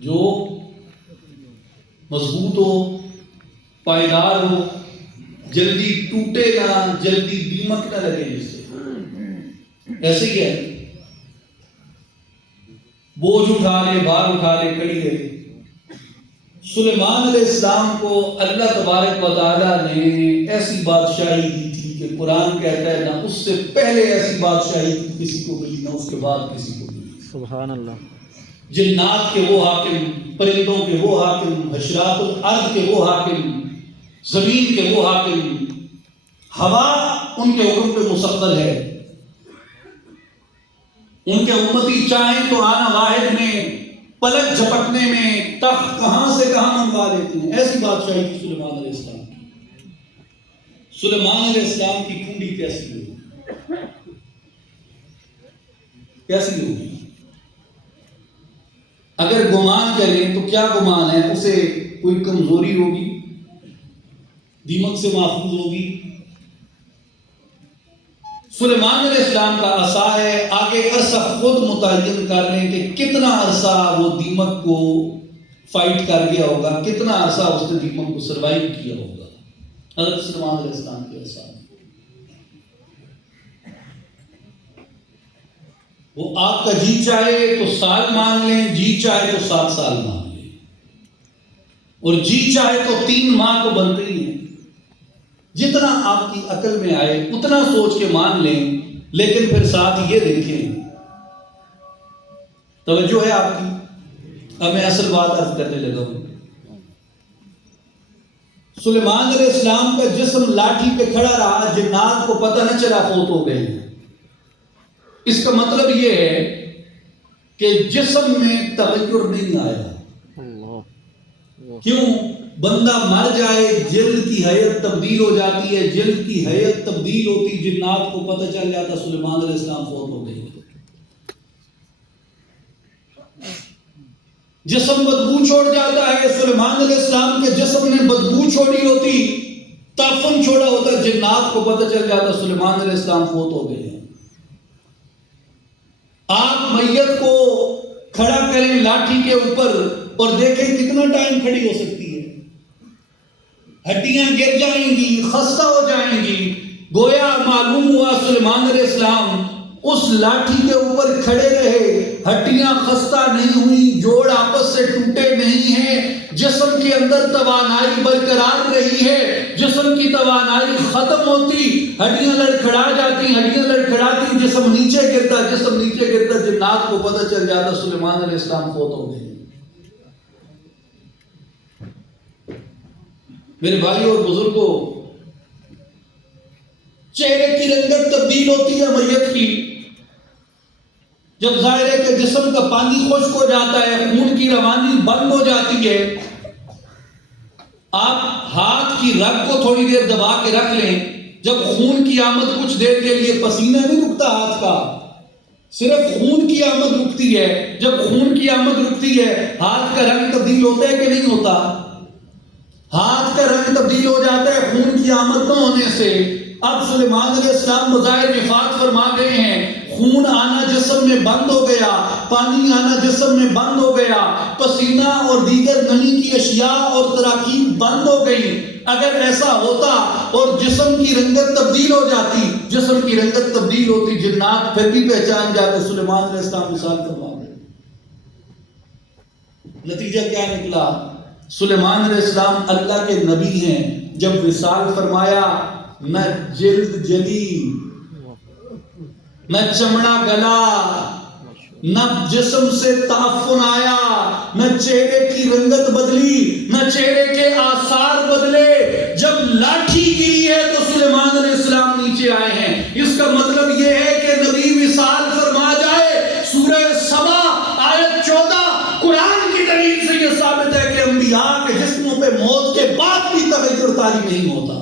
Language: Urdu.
جو مضبوط ہو، پائیدار ہو، جلدی ٹوٹے نہ، جلدی دیمک نہ لگے جس سے. ایسے ہی ہے، بوجھ اٹھا لے، بار اٹھا لے، کڑی لے. سلیمان علیہ السلام کو اللہ تبارک و تعالیٰ نے ایسی بادشاہی دی تھی کہ قرآن کہتا ہے نہ اس سے پہلے ایسی بادشاہی کسی کو ملی، نہ اس کے بعد کسی کو ملی. سبحان اللہ. جنات کے وہ حاکم، پرندوں کے وہ حاکم، حشرات الارض کے وہ حاکم، زمین کے وہ حاکم، ہوا ان کے حکم پہ مسخر ہے. ان کے امتی چاہیں تو آنا واحد میں، پلک جھپکنے میں تخت کہاں سے کہاں منگوا دیتے ہیں. ایسی بادشاہی تھی سلیمان علیہ السلام کی. سلیمان علیہ السلام کی کنڈی کیسی ہوگی؟ کیسی ہوگی؟ اگر گمان کریں تو کیا گمان ہے؟ اسے کوئی کمزوری ہوگی، دیمک سے محفوظ ہوگی. سلیمان علیہ السلام کا عصا ہے، آگے عرصہ خود متعین کر لیں کہ کتنا عرصہ وہ دیمک کو فائٹ کر گیا ہوگا، کتنا عرصہ اس نے دیمک کو سروائیو کیا ہوگا. حضرت سلیمان علیہ السلام کے عصا، وہ آپ کا جی چاہے تو سال مان لیں، جی چاہے تو 7 سال مان لیں، اور جی چاہے تو 3 ماہ تو بنتے ہی ہیں. جتنا آپ کی عقل میں آئے اتنا سوچ کے مان لیں. لیکن پھر ساتھ یہ دیکھیں، توجہ ہے آپ کی؟ اب میں اصل بات عرض کرنے لگا ہوں. سلیمان علیہ السلام کا جسم لاٹھی پہ کھڑا رہا، جنات کو پتہ نہ چلا فوت ہو گئے. اس کا مطلب یہ ہے کہ جسم میں تغیر نہیں آیا. کیوں؟ بندہ مر جائے جلد کی حیت تبدیل ہو جاتی ہے، جلد کی حیت تبدیل ہوتی، جنات کو پتہ چل جاتا سلیمان علیہ السلام فوت ہو گئے. جسم بدبو چھوڑ جاتا ہے. سلیمان علیہ السلام کے جسم نے بدبو چھوڑی ہوتی، تعفن چھوڑا ہوتا، جنات کو پتہ چل جاتا سلیمان علیہ السلام فوت ہو گئے ہیں. آپ میت کو کھڑا کریں لاٹھی کے اوپر اور دیکھیں کتنا ٹائم کھڑی ہو سکتی ہے. ہڈیاں گر جائیں گی، خستہ ہو جائیں گی. گویا معلوم ہوا سلیمان علیہ السلام اس لاٹھی کے اوپر کھڑے رہے، ہڈیاں خستہ نہیں ہوئی، جوڑ آپس سے ٹوٹے نہیں ہیں، جسم کے اندر توانائی برقرار رہی ہے. جسم کی توانائی ختم ہوتی، ہڈیاں لڑکھڑا جاتی، ہڈیاں لڑکھڑاتی، جسم نیچے گرتا، جسم نیچے گرتا، جنات کو پتہ چل جاتا سلیمان علیہ السلام فوت ہو گئے. میرے بھائیوں اور بزرگوں، چہرے کی رنگت تبدیل ہوتی ہے میت کی. جب ظاہر ہے کہ جسم کا پانی خشک ہو جاتا ہے، خون کی روانی بند ہو جاتی ہے. آپ ہاتھ کی رگ کو تھوڑی دیر دبا کے رکھ لیں، جب خون کی آمد کچھ دیر کے لیے پسینہ نہیں رکتا ہاتھ کا، صرف خون کی آمد رکتی ہے. جب خون کی آمد رکتی ہے ہاتھ کا رنگ تبدیل ہوتا ہے کہ نہیں ہوتا؟ ہاتھ کا رنگ تبدیل ہو جاتا ہے خون کی آمد نہ ہونے سے. اب سلیمان علیہ السلام بظاہر وفات فرما گئے ہیں، خون آنا جسم میں بند ہو گیا، پانی آنا جسم میں بند ہو گیا، پسینہ اور دیگر نمی کی اشیاء اور تراکیب بند ہو گئی. اگر ایسا ہوتا اور جسم کی رنگت تبدیل ہو جاتی، جسم کی رنگت تبدیل ہوتی، جنات پھر بھی پہچان جاتے سلیمان علیہ السلام وصال فرما گئے. نتیجہ کیا نکلا؟ سلیمان علیہ السلام اللہ کے نبی ہیں. جب وصال فرمایا نہ جلد جلی، نہ چمڑا گلا، نہ جسم سے تعفن آیا، نہ چہرے کی رنگت بدلی، نہ چہرے کے آثار بدلے. جب لاٹھی گری ہے تو سلیمان علیہ السلام نیچے آئے ہیں. اس کا مطلب یہ ہے کہ نبی وصال فرما جائے. سورہ سبا آیت 14 قرآن کی دلیل سے یہ ثابت ہے کہ انبیاء کے جسموں پہ موت کے بعد بھی تغیر طاری نہیں ہوتا.